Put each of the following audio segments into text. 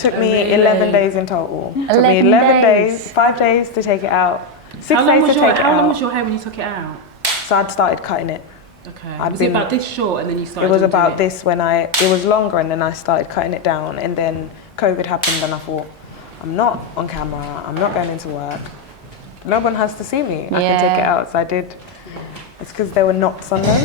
took me 11 days in total. It took me 11 days, 5 days to take it out, 6 days to take it out. How long was your hair when you took it out? So I'd started cutting it. Okay. Was it about this short and then you started It was about this when it was longer and then I started cutting it down, and then COVID happened and I thought, I'm not on camera, I'm not going into work. No one has to see me. I can take it out. So I did. It's because there were knots on them.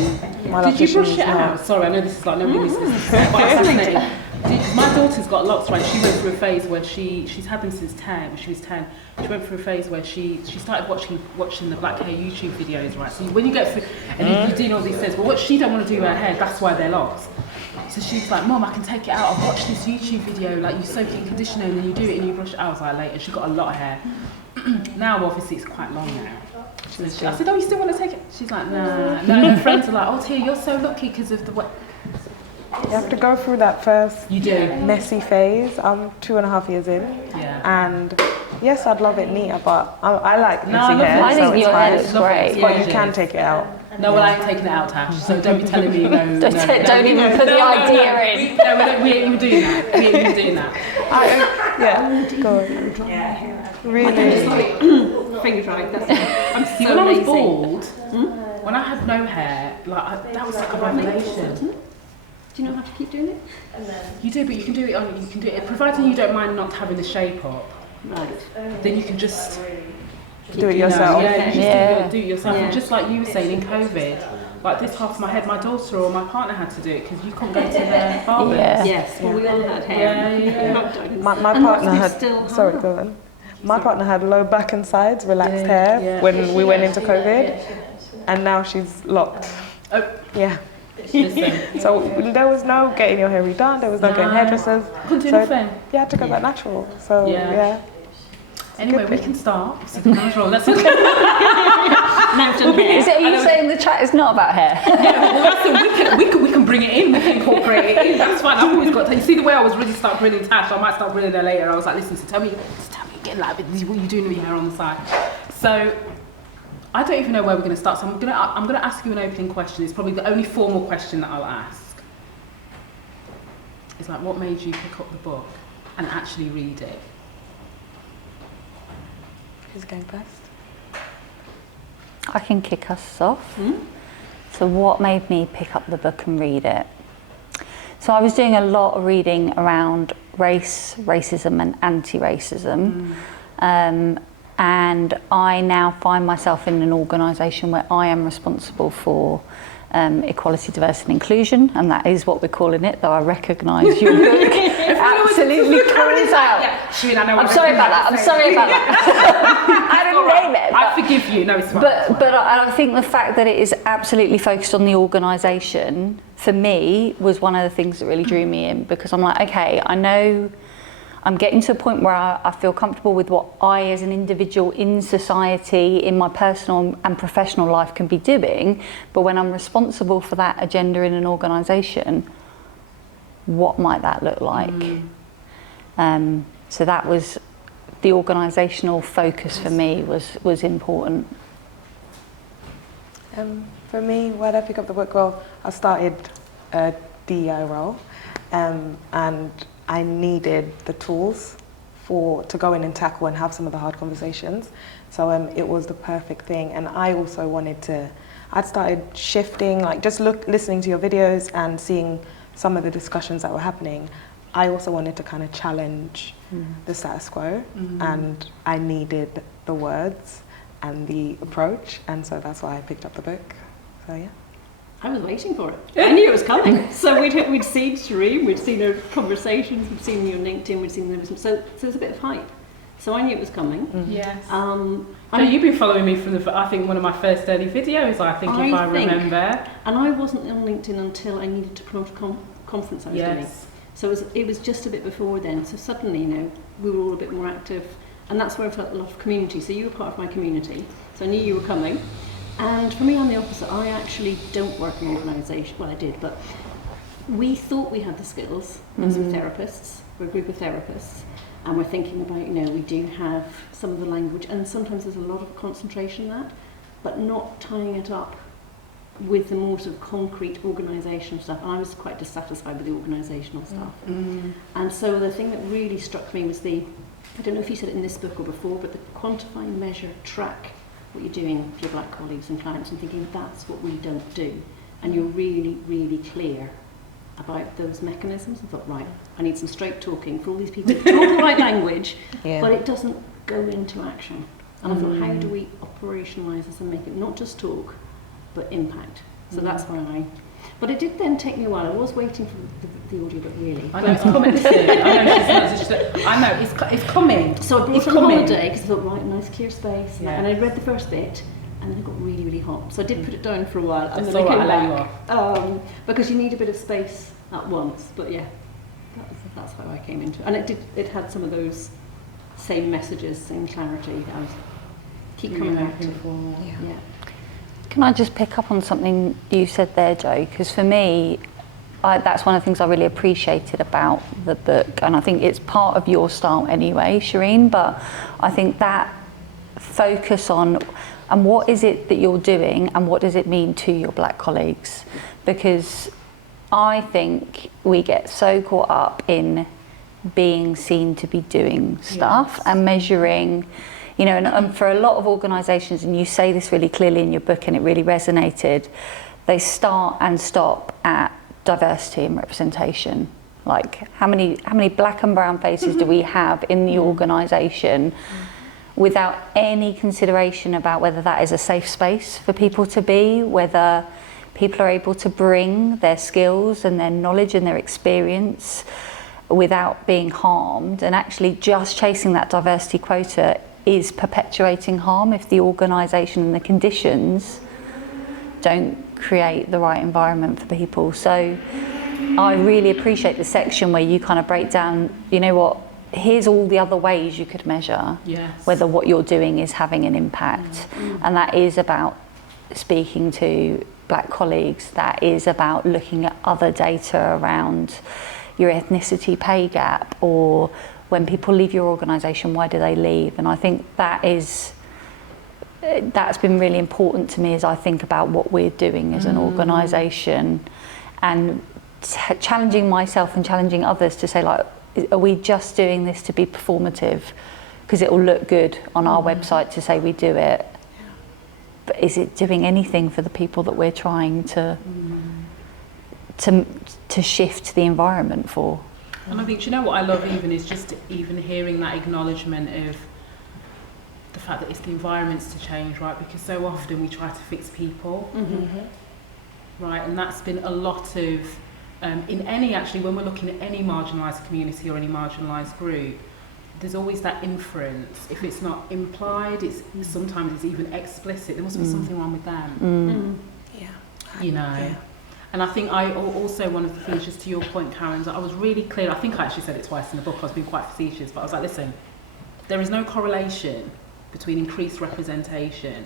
Did you brush it out? Sorry, I know this is like nobody needs this, but I was fascinating. My daughter's got locks, right? She went through a phase where she's had them since 10. When she was 10, she went through a phase where she started watching the black hair YouTube videos, right? So when you get through and you're doing all these things, well, what she don't want to do with her hair, that's why they're locks. So she's like, Mom, I can take it out. I've watched this YouTube video, like you soak it in conditioner and then you do it and you brush it out. I was like, later. She got a lot of hair. Now, obviously, it's quite long now. I said, oh, you still want to take it? She's like, nah. No, her friends are like, oh, Tia, you're so lucky because of the way. You have to go through that first messy phase. I'm 2.5 years in. Yeah. And yes, I'd love it neater, but I like messy hair. I think your hair looks great. But you can take it out. No, well, I ain't taking it out, Tash, so don't be telling me no. Don't even put the idea in. No, we ain't even doing that. We ain't even doing that. Go on. Really? Fingers right. I'm so when I was lazy. bald, when I had no hair, that was like a revelation. Do you not have to keep doing it? You do, but you can do it providing you don't mind not having the shape up. Right. Then you can just do it yourself. Do it yourself. And just like you were saying in COVID, like this half of my head, my daughter or my partner had to do it because you couldn't go to their barbers. Yes, well, we all had hair. My partner had. Sorry, go on. My partner had low back and sides, relaxed hair when we went into COVID, and now she's locked. Oh. Yeah. So there was no getting your hair redone, there was no getting hairdressers. Couldn't do nothing. You had to go back natural. So Anyway, we can start. Natural. Let's look Are you saying the chat is not about hair? Yeah, we can bring it in. We can incorporate it in. That's fine. I've always got. You see the way I was really start grilling Tash. I might start grilling her later. I was like, listen, tell me, get like what you doing with your hair on the side. So I don't even know where we're going to start. So I'm gonna ask you an opening question. It's probably the only formal question that I'll ask. It's like, what made you pick up the book and actually read it? Who's going first? I can kick us off. So what made me pick up the book and read it? So I was doing a lot of reading around race, racism and anti-racism. And I now find myself in an organisation where I am responsible for equality, diversity and inclusion, and that is what we're calling it, though I recognise your book absolutely calls out. I'm sorry about that. I didn't name it. I forgive you. No, it's fine. But I think the fact that it is absolutely focused on the organisation, for me, was one of the things that really drew me in, because I'm like, okay, I know I'm getting to a point where I feel comfortable with what I as an individual in society, in my personal and professional life can be doing, but when I'm responsible for that agenda in an organisation, what might that look like? So that was, the organisational focus for me was important. For me, why did I pick up the book? Well, I started a DEI role, and I needed the tools to go in and tackle and have some of the hard conversations. So it was the perfect thing. And I also I'd started shifting, like just listening to your videos and seeing some of the discussions that were happening. I also wanted to kind of challenge the status quo, and I needed the words and the approach. And so that's why I picked up the book. So yeah. I was waiting for it. I knew it was coming. So we'd seen Shereen, we'd seen her conversations, we'd seen you on LinkedIn, we'd seen them. So there's a bit of hype. So I knew it was coming. Yes. So you've been following me from I think one of my first early videos, if I remember. And I wasn't on LinkedIn until I needed to promote a conference I was doing. So it was just a bit before then. So suddenly, we were all a bit more active. And that's where I felt a lot of community. So you were part of my community. So I knew you were coming. And for me, I'm the opposite. I actually don't work in an organisation. Well, I did, but we thought we had the skills as therapists. We're a group of therapists, and we're thinking about, we do have some of the language, and sometimes there's a lot of concentration in that, but not tying it up with the more sort of concrete organisational stuff. And I was quite dissatisfied with the organisational stuff. And so the thing that really struck me was I don't know if you said it in this book or before, but the quantify, measure, track what you're doing for your black colleagues and clients, and thinking that's what we don't do. And you're really, really clear about those mechanisms. I thought, right, I need some straight talking for all these people to talk the right language, but it doesn't go into action. And I thought, how do we operationalise this and make it not just talk, but impact? So that's where but it did then take me a while. I was waiting for the audiobook, really. I know, it's coming soon. I know, it's coming. So I brought it on holiday, because I thought, right, nice clear space. And I read the first bit, and then it got really, really hot. So I did put it down for a while, and then I came back. Because you need a bit of space at once. But yeah, that's how I came into it. And it had some of those same messages, same clarity. I was keep coming back to. Yeah. Can I just pick up on something you said there, Jo? Because for me, that's one of the things I really appreciated about the book, and I think it's part of your style anyway, Shereen, but I think that focus on and what is it that you're doing and what does it mean to your black colleagues? Because I think we get so caught up in being seen to be doing stuff and measuring. You know, and for a lot of organisations, and you say this really clearly in your book, and it really resonated, they start and stop at diversity and representation. Like, how many black and brown faces do we have in the organisation, without any consideration about whether that is a safe space for people to be, whether people are able to bring their skills and their knowledge and their experience without being harmed, and actually just chasing that diversity quota is perpetuating harm if the organisation and the conditions don't create the right environment for people. So I really appreciate the section where you kind of break down, you know what, here's all the other ways you could measure whether what you're doing is having an impact. And that is about speaking to black colleagues, that is about looking at other data around your ethnicity pay gap, or when people leave your organisation, why do they leave? And I think that's been really important to me as I think about what we're doing as an organisation, and challenging myself and challenging others to say, like, are we just doing this to be performative because it will look good on our website to say we do it, but is it doing anything for the people that we're trying to shift the environment for? And I think, do you know what I love even is just even hearing that acknowledgement of the fact that it's the environments to change, right? Because so often we try to fix people, right? And that's been a lot of, when we're looking at any marginalised community or any marginalised group, there's always that inference. If it's not implied, sometimes it's even explicit. There must be something wrong with them. You know? Yeah. And I think also one of the things, just to your point, Karen, that I was really clear. I think I actually said it twice in the book. I was being quite facetious, but I was like, listen, there is no correlation between increased representation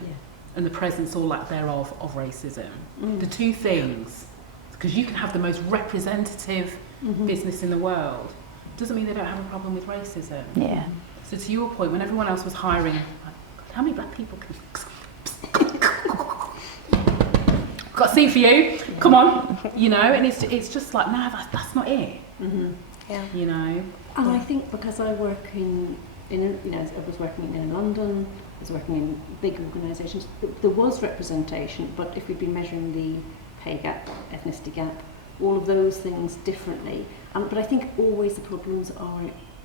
and the presence or lack thereof of racism. The two things, because you can have the most representative business in the world, doesn't mean they don't have a problem with racism. Yeah. So to your point, when everyone else was hiring, like, how many black people can... got a seat for you, come on, you know, and it's just like, no, that's not it. You know. And I think because I work in you know, I was working in London, I was working in big organisations, there was representation, but if we'd been measuring the pay gap, ethnicity gap, all of those things differently, but I think always the problems are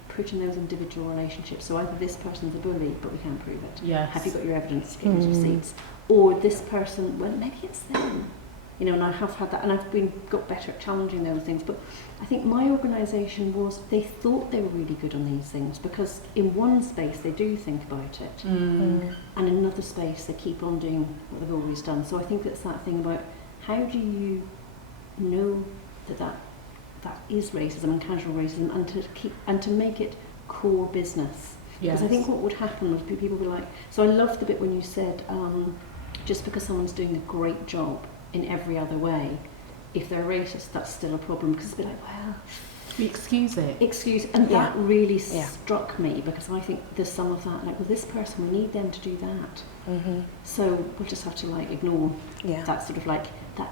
putting those individual relationships. So either this person's a bully, but we can't prove it. Have you got your evidence, get your receipts? Or this person, well, maybe it's them. You know, and I have had that, and I've got better at challenging those things. But I think my organisation they thought they were really good on these things, because in one space they do think about it, and in another space they keep on doing what they've always done. So I think it's that thing about how do you know that is racism and casual racism, and to make it core business. Because I think what would happen would be people would be like, so I love the bit when you said, just because someone's doing a great job in every other way, if they're racist, that's still a problem. Because it's a bit like, well, We excuse it. And Yeah. that really Yeah. struck me, because I think there's some of that, like, well, this person, we need them to do that. Mm-hmm. So we'll just have to like ignore Yeah. that sort of like that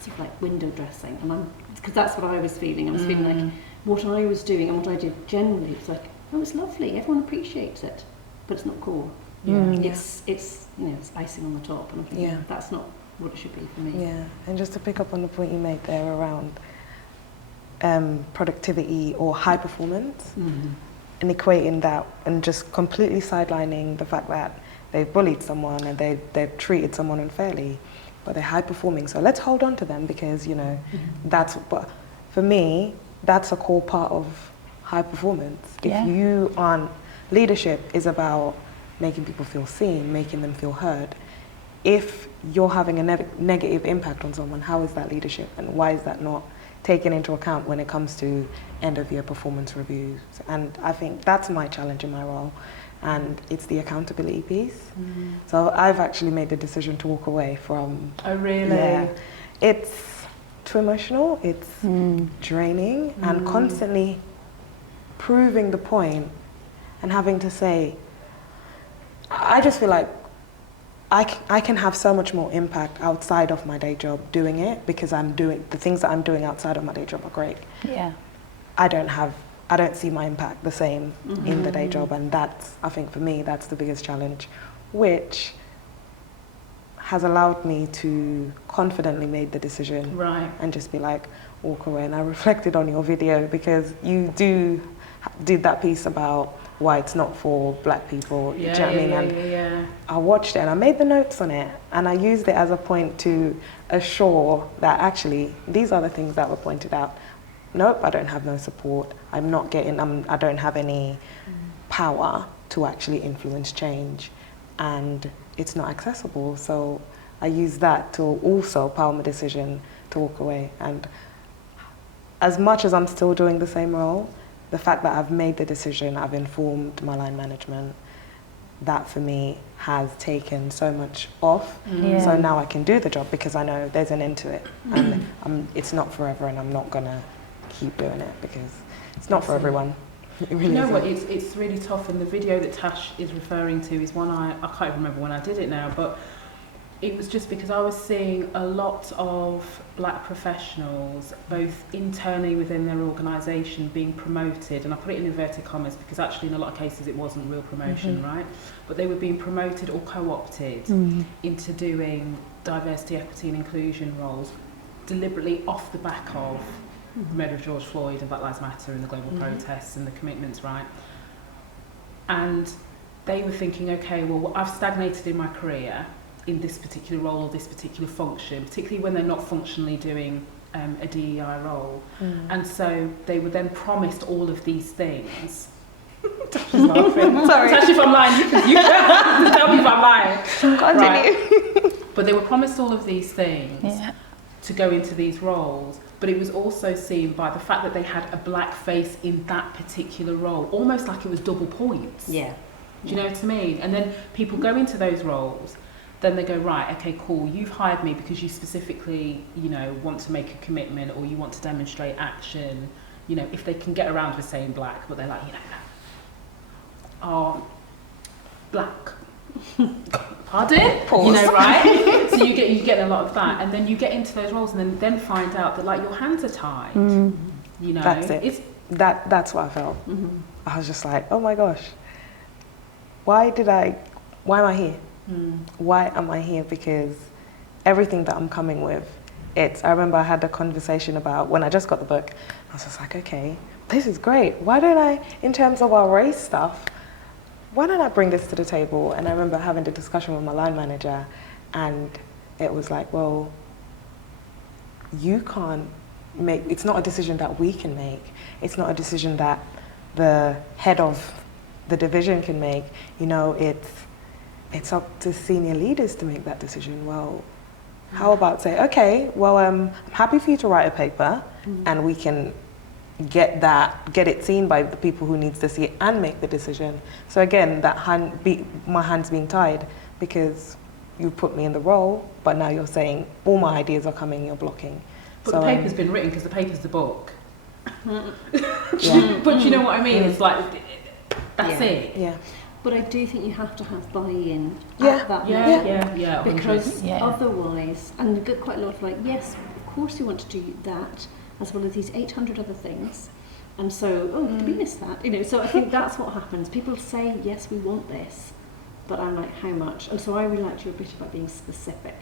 sort of like window dressing. And because that's what I was feeling. I was feeling like what I was doing and what I did generally was like, oh, it's lovely, everyone appreciates it, but it's not core. It's it's icing on the top, and I'm thinking that's not what it should be for me. Yeah, and just to pick up on the point you made there around productivity or high performance, and equating that and just completely sidelining the fact that they've bullied someone and they've treated someone unfairly, but they're high performing. So let's hold on to them because, that's, but for me, that's a core part of high performance. If you aren't, leadership is about making people feel seen, making them feel heard. If you're having a negative impact on someone, how is that leadership, and why is that not taken into account when it comes to end of year performance reviews? And I think that's my challenge in my role, and it's the accountability piece. So I've actually made the decision to walk away from. Oh really? Yeah, it's too emotional, it's draining, and constantly proving the point and having to say, I just feel like I can have so much more impact outside of my day job doing it, because I'm doing the things that I'm doing outside of my day job are great. Yeah. I don't see my impact the same in the day job, and that's, I think for me, that's the biggest challenge, which has allowed me to confidently make the decision and just be like, walk away. And I reflected on your video, because you did that piece about why it's not for black people. Do you know what I mean? I watched it and I made the notes on it, and I used it as a point to assure that actually these are the things that were pointed out. Nope, I don't have no support. I don't have any power to actually influence change, and it's not accessible. So I use that to also power my decision to walk away. And as much as I'm still doing the same role, the fact that I've made the decision, I've informed my line management, that for me has taken so much off. So now I can do the job because I know there's an end to it, and it's not forever, and I'm not gonna keep doing it because it's not for everyone. It really you know isn't. what, it's really tough, and the video that Tash is referring to is one I can't even remember when I did it now, but it was just because I was seeing a lot of black professionals, both internally within their organisation, being promoted, and I put it in inverted commas because actually in a lot of cases it wasn't real promotion, right? But they were being promoted or co-opted into doing diversity, equity and inclusion roles, deliberately off the back of the murder of George Floyd and Black Lives Matter and the global protests and the commitments, right? And they were thinking, okay, well, I've stagnated in my career in this particular role or this particular function, particularly when they're not functionally doing a DEI role. And so they were then promised all of these things. Tash is laughing. Sorry. Tash, if I'm lying, you can tell me if I'm lying. Continue. Right. But they were promised all of these things to go into these roles, but it was also seen by the fact that they had a black face in that particular role, almost like it was double points. Yeah. Do you know what I mean? And then people go into those roles, then they go, right, okay, cool, you've hired me because you specifically, want to make a commitment or you want to demonstrate action. If they can get around with saying black, but they're like, are black. Pardon? Pause. Right? So you get a lot of that, and then you get into those roles and then find out that like your hands are tied. That's it. That's what I felt. I was just like, oh my gosh, why am I here? Why am I here? Because everything that I'm coming with, I remember I had a conversation about when I just got the book, I was just like, okay, this is great. Why don't I, in terms of our race stuff, why don't I bring this to the table? And I remember having the discussion with my line manager, and it was like, well, you can't make, it's not a decision that we can make. It's not a decision that the head of the division can make. It's up to senior leaders to make that decision. Well, how about say, okay, well, I'm happy for you to write a paper, and we can get it seen by the people who needs to see it and make the decision. So again, my hands being tied because you put me in the role, but now you're saying all my ideas are coming, you're blocking. But the paper's been written because the paper's the book. But you know what I mean? It's like, that's it. Yeah. But I do think you have to have buy-in Yeah. at that Yeah, level. yeah. Because Yeah. otherwise, and you get quite a lot of like, yes, of course we want to do that, as well as these 800 other things. And so, did we miss that? You know, so I think that's what happens. People say, yes, we want this, but I'm like, how much? And so I really like your bit about being specific.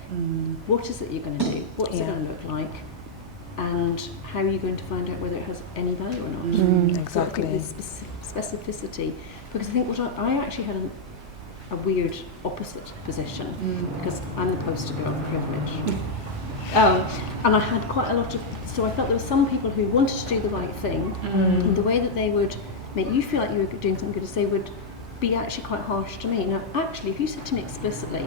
What is it you're going to do? What's it going to look like? And how are you going to find out whether it has any value or not? Exactly. So I think this specificity, because I think what I actually had a weird opposite position, because I'm the poster girl for privilege. And I had quite a lot of, so I felt there were some people who wanted to do the right thing, and the way that they would make you feel like you were doing something good is they would be actually quite harsh to me. Now, actually, if you said to me explicitly,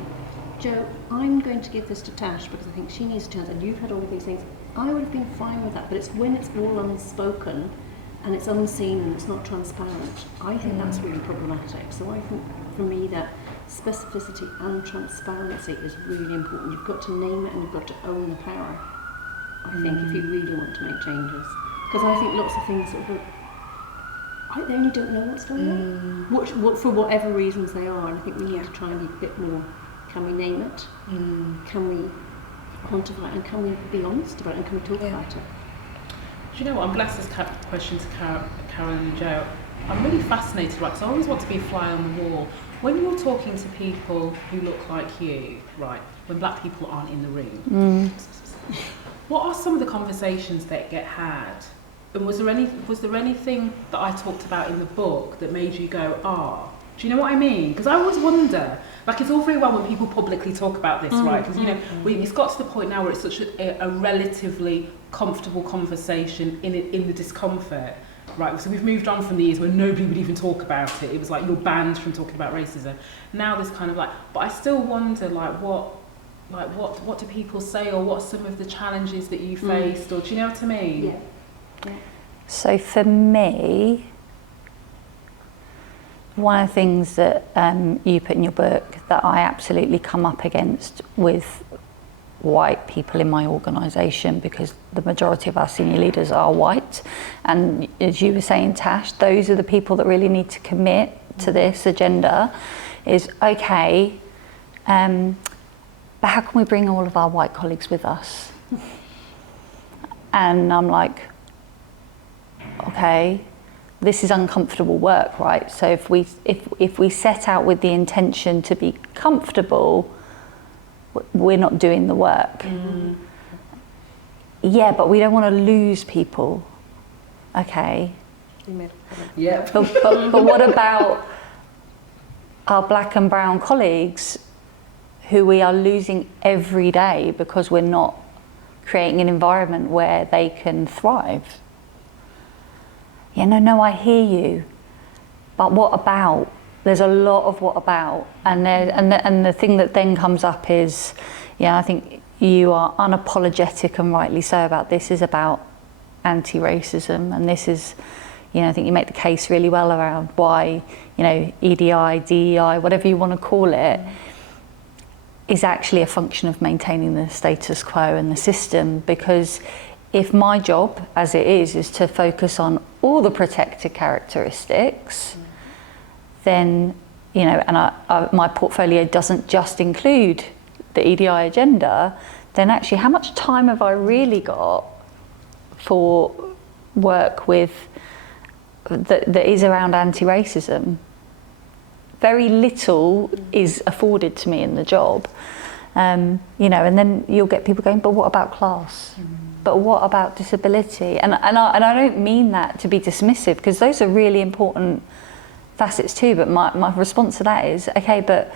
Jo, I'm going to give this to Tash because I think she needs to, and you've had all of these things, I would have been fine with that. But it's when it's all unspoken and it's unseen and it's not transparent, I think that's really problematic. So I think for me that specificity and transparency is really important. You've got to name it and you've got to own the power, I think, if you really want to make changes. Because I think lots of things sort of, they only don't know what's going on, what, for whatever reasons they are. And I think we need to try and be a bit more, can we name it? Can we quantify it? And can we be honest about it? And can we talk about it? Do you know what? I'm blessed this question to Carolyn and Jo. I'm really fascinated, right? So I always want to be a fly on the wall. When you're talking to people who look like you, right, when black people aren't in the room, what are some of the conversations that get had? And was there anything that I talked about in the book that made you go, do you know what I mean? Because I always wonder, like, it's all very well when people publicly talk about this, right? Because, you know, it's got to the point now where it's such a relatively comfortable conversation in the discomfort, right? So we've moved on from the years where nobody would even talk about it. It was like you're banned from talking about racism. Now there's kind of like, but I still wonder, what do people say, or what's some of the challenges that you faced, or do you know what I mean? Yeah. So for me, one of the things that you put in your book that I absolutely come up against with white people in my organisation, because the majority of our senior leaders are white, and as you were saying, Tash, those are the people that really need to commit to this agenda, is okay, but how can we bring all of our white colleagues with us? And I'm like, okay, this is uncomfortable work, right? So if we set out with the intention to be comfortable, we're not doing the work. Yeah, but we don't want to lose people. Okay. Yeah. But what about our black and brown colleagues who we are losing every day because we're not creating an environment where they can thrive? Yeah, no, I hear you. But what about? There's a lot of what about, and the thing that then comes up is, I think you are unapologetic, and rightly so, about this is about anti-racism, and this is, I think you make the case really well around why, EDI, DEI, whatever you want to call it, is actually a function of maintaining the status quo and the system. Because if my job, as it is to focus on all the protected characteristics, then, and my portfolio doesn't just include the EDI agenda, then actually how much time have I really got for work with that is around anti-racism? Very little is afforded to me in the job. And then you'll get people going, but what about class? But what about disability? And I don't mean that to be dismissive, because those are really important facets too, but my response to that is, okay, but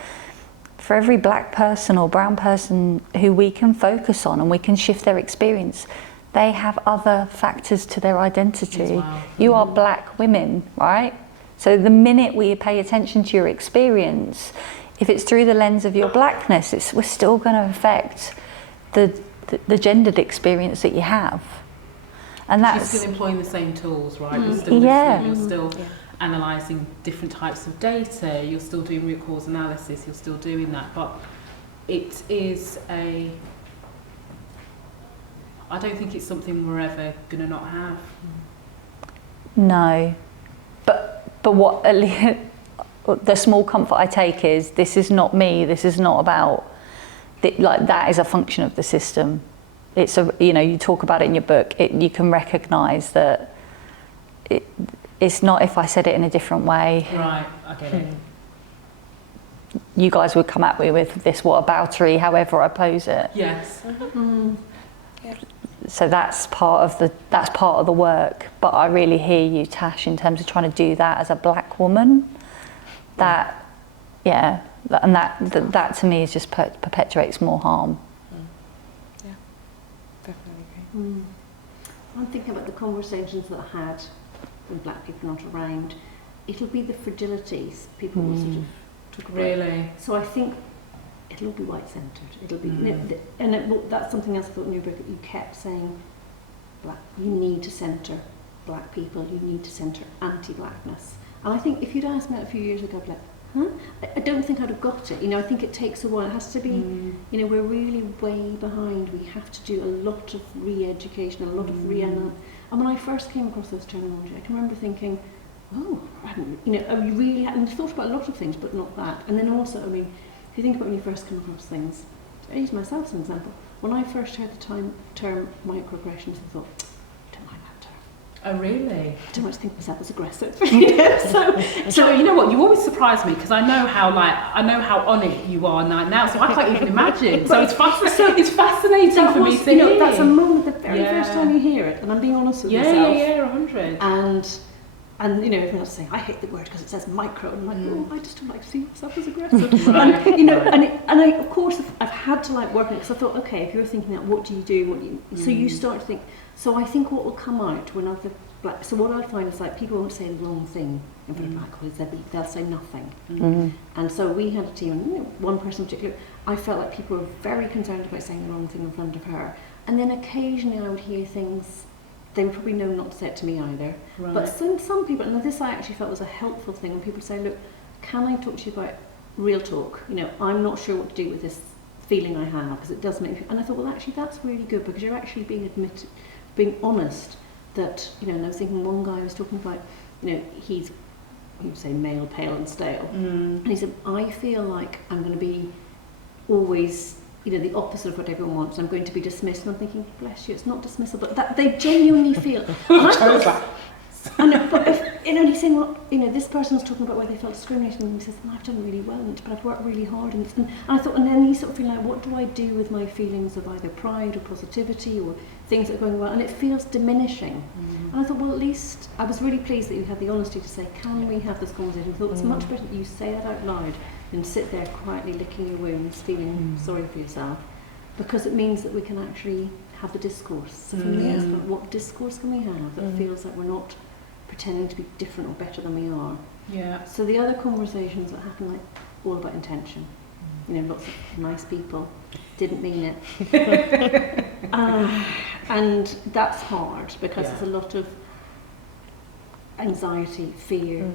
for every black person or brown person who we can focus on and we can shift their experience, they have other factors to their identity. Well. You are black women, right? So the minute we pay attention to your experience, if it's through the lens of your blackness, we're still going to affect the gendered experience that you have. And that's still employing the same tools, right? You're still listening, you're still analysing different types of data, you're still doing root cause analysis, you're still doing that, but it is I don't think it's something we're ever going to not have. No, but what at least the small comfort I take is this is not me. This is not about like that is a function of the system. It's a you talk about it in your book. You can recognise that it's not if I said it in a different way. Right, I get it. You guys would come at me with this whataboutery, however I pose it. Yes. Yeah. So that's part of the work. But I really hear you, Tash, in terms of trying to do that as a black woman. That to me is just perpetuates more harm. Yeah, definitely agree. I'm thinking about the conversations that I had when black people are not around. It'll be the fragilities people will sort of talk about. Really? So I think it'll all be white-centred. It'll be, that's something else I thought in your book that you kept saying. You need to centre black people. You need to centre anti-blackness. And I think if you'd asked me that a few years ago, I'd be like, huh? I don't think I'd have got it. I think it takes a while. It has to be, we're really way behind. We have to do a lot of re-education, a lot of And when I first came across those terminology, I can remember thinking, I really hadn't thought about a lot of things, but not that. And then also, if you think about when you first come across things, I use myself as an example. When I first heard the term microaggressions, I thought, I don't like that term. Oh, really? I don't like to think of myself as aggressive. So you know what? You always surprise me because I know how on it you are now, so I can't even imagine. So it's fascinating for me to hear. That's a moment, the very first time you hear it, and I'm being honest with myself. Yeah, 100. And everyone else saying, I hate the word because it says micro. And I'm like, I just don't like to see myself as aggressive. Right. And I, of course, I've had to work on it because I thought, okay, if you're thinking that, what do you do? So you start to think. So I think what will come out when other black. So what I find is people won't say the wrong thing in front of black colleagues. They'll say nothing. And so we had a team, and one person in particular, I felt like people were very concerned about saying the wrong thing in front of her. And then occasionally I would hear things. They would probably know not to say it to me either. Right. But some people, and this I actually felt was a helpful thing, when people say, look, can I talk to you about real talk? I'm not sure what to do with this feeling I have, because it does make me... And I thought, well, actually, that's really good, because you're actually being honest that, and I was thinking one guy was talking about, he's, you say, male, pale and stale. And he said, I feel like I'm going to be always... the opposite of what everyone wants. I'm going to be dismissed. And I'm thinking, bless you, it's not dismissal, but that they genuinely feel. And he's saying, well, this person's talking about where they felt discriminated, and he says, I've done really well, but I've worked really hard. And I thought, and then he's sort of feeling like, what do I do with my feelings of either pride or positivity or things that are going well? And it feels diminishing. And I thought, well, at least I was really pleased that you had the honesty to say, can we have this conversation? I thought it's much better that you say that out loud than sit there quietly licking your wounds, feeling sorry for yourself, because it means that we can actually have the discourse. So for me, it's about what discourse can we have that feels like we're not pretending to be different or better than we are. Yeah. So the other conversations that happen, all about intention. Lots of nice people didn't mean it, and that's hard because there's a lot of anxiety, fear.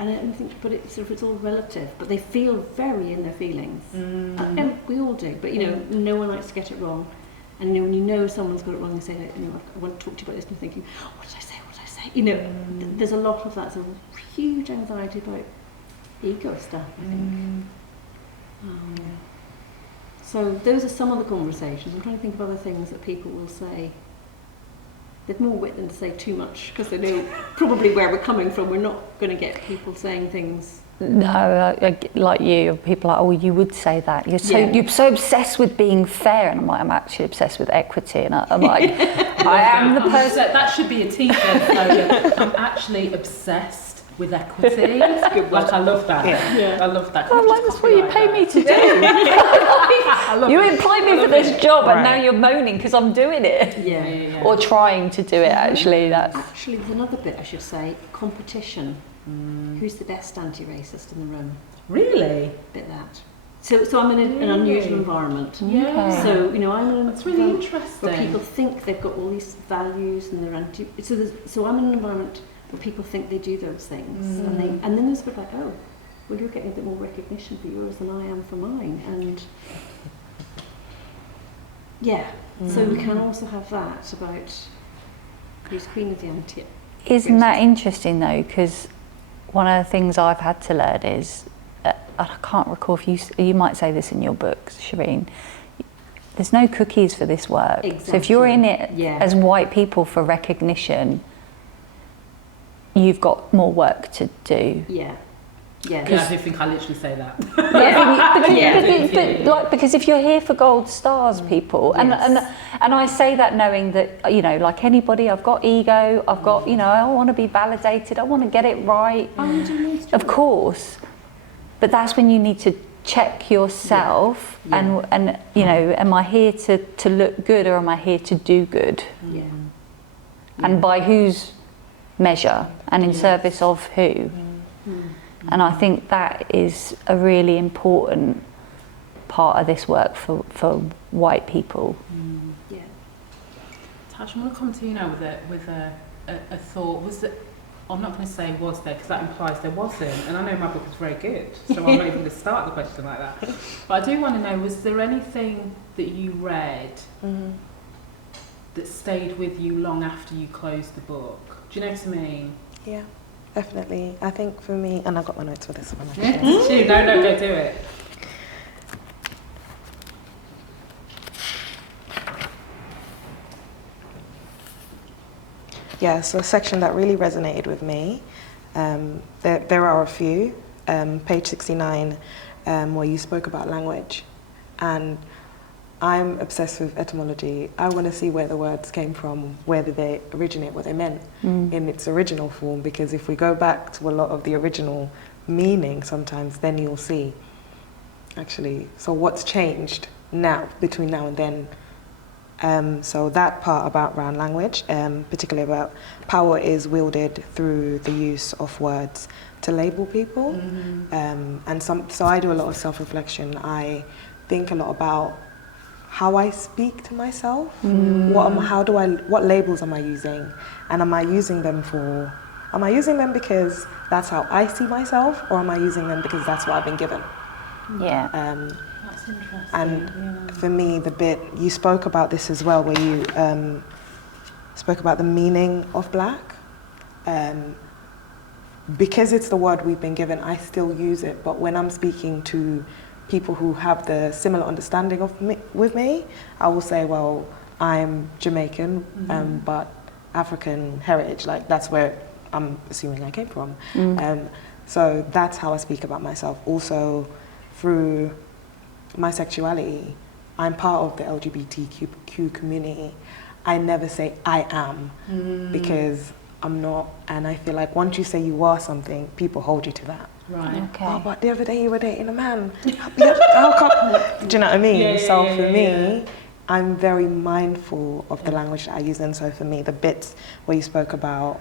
And I think, but it's all relative. But they feel very in their feelings. And we all do. But no one likes to get it wrong. And when someone's got it wrong, they say, I want to talk to you about this. And you're thinking, what did I say? What did I say? There's a lot of that. So huge anxiety about ego stuff, I think. So those are some of the conversations. I'm trying to think of other things that people will say. They've more wit than to say too much, because they know probably where we're coming from. We're not going to get people saying things. No, like you, people are like, oh, you would say that. You're so obsessed with being fair, and I'm like, I'm actually obsessed with equity, and I'm like, I am the person. That should be a T-shirt. I'm actually obsessed with equity. I love that. Yeah. I love that. I'm like, that's what you pay me to do. You employ me for this job, and now you're moaning because I'm doing it. Yeah. Or trying to do it. Actually, Actually, there's another bit I should say. Competition. Who's the best anti-racist in the room? Really? Bit that. So I'm in an unusual environment. Yeah. So I'm in that's really interesting. Where people think they've got all these values and they're anti. So I'm in an environment where people think they do those things, and then there's a bit like, oh, well, you're getting a bit more recognition for yours than I am for mine, and so we can also have that about who's queen of the anti. Isn't that interesting though? Because one of the things I've had to learn is, I can't recall if you might say this in your books, Shereen, there's no cookies for this work. Exactly. So if you're in it Yeah. as white people for recognition, you've got more work to do. Yeah. Yeah. Yeah, I do think I literally say that. But because if you're here for gold stars, people, and I say that knowing that, you know, like anybody, I've got ego, I've got, you know, I want to be validated, I want to get it right. Of course, but that's when you need to check yourself and you know, am I here to look good or am I here to do good? Yeah. And by whose measure and in service of who? And I think that is a really important part of this work for white people. Yeah. Tash, I want to come to you now with a thought. Was that, I'm not going to say was there, because that implies there wasn't, and I know my book is very good, so I'm not even going to start the question like that. But I do want to know, was there anything that you read that stayed with you long after you closed the book? Do you know what I mean? Yeah, definitely. I think for me, and I've got my notes for this one. Actually. No, don't do it. Yeah, so a section that really resonated with me, there are a few, page 69, where you spoke about language, and I'm obsessed with etymology. I want to see where the words came from, where did they originate, what they meant in its original form, because if we go back to a lot of the original meaning sometimes, then you'll see, actually, so what's changed now, between now and then. So that part around language, particularly about power is wielded through the use of words to label people. So I do a lot of self-reflection. I think a lot about how I speak to myself. What labels am I using? And am I using them because that's how I see myself, or am I using them because that's what I've been given? Yeah. That's interesting. And for me, the bit, you spoke about this as well, where you spoke about the meaning of black. Because it's the word we've been given, I still use it, but when I'm speaking to people who have the similar understanding of with me, I will say, well, I'm Jamaican, but African heritage, like that's where I'm assuming I came from. So that's how I speak about myself. Also, through my sexuality, I'm part of the LGBTQ community. I never say I am, because I'm not, and I feel like once you say you are something, people hold you to that. Right. Okay. Oh, but the other day you were dating a man. How come? Do you know what I mean? For me, I'm very mindful of the language that I use, and so for me, the bits where you spoke about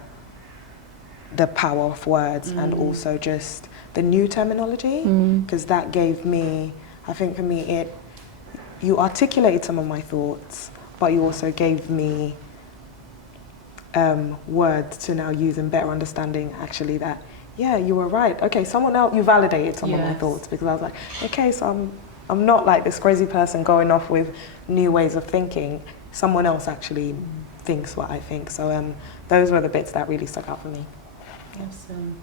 the power of words and also just the new terminology, because that gave me, I think for me, you articulated some of my thoughts, but you also gave me words to now use and better understanding actually that, yeah, you were right. Okay, someone else, you validated some of my thoughts, because I was like, okay, so I'm not like this crazy person going off with new ways of thinking. Someone else actually thinks what I think. So those were the bits that really stuck out for me. Awesome.